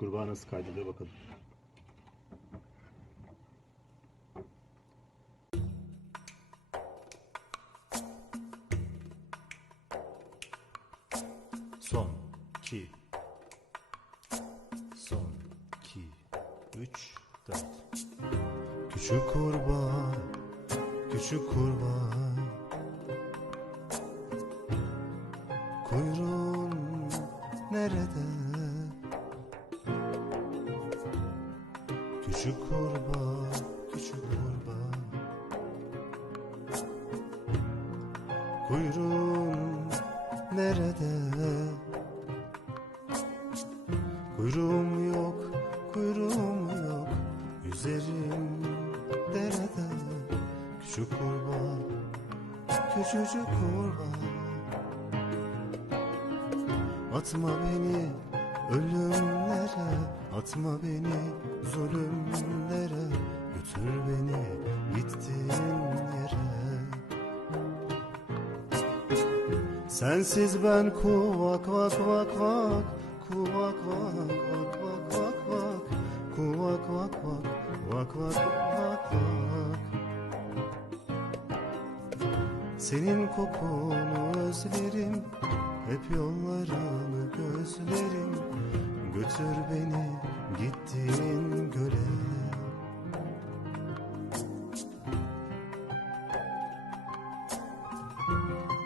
Kurbağa nasıl kaydediyor bakalım. Son, iki, son, iki, üç, dört. Küçük kurbağa, küçük kurbağa. Kuyruğun nerede? Küçük kurbağa, küçük kurbağa. Kuyruğun nerede? Kuyruğum yok, kuyruğum yok. Üzerim derede. Küçük kurbağa, küçücük kurbağa. Atma beni ölümlere Atma beni zulümlere Götür beni gittiğin yere Sensiz ben kuvak vak vak vak Kuvak vak vak vak vak vak Kuvak vak vak vak vak vak vak senin kokunu özlerim Hep yollarını gözlerim Götür beni gittiğin göle. Müzik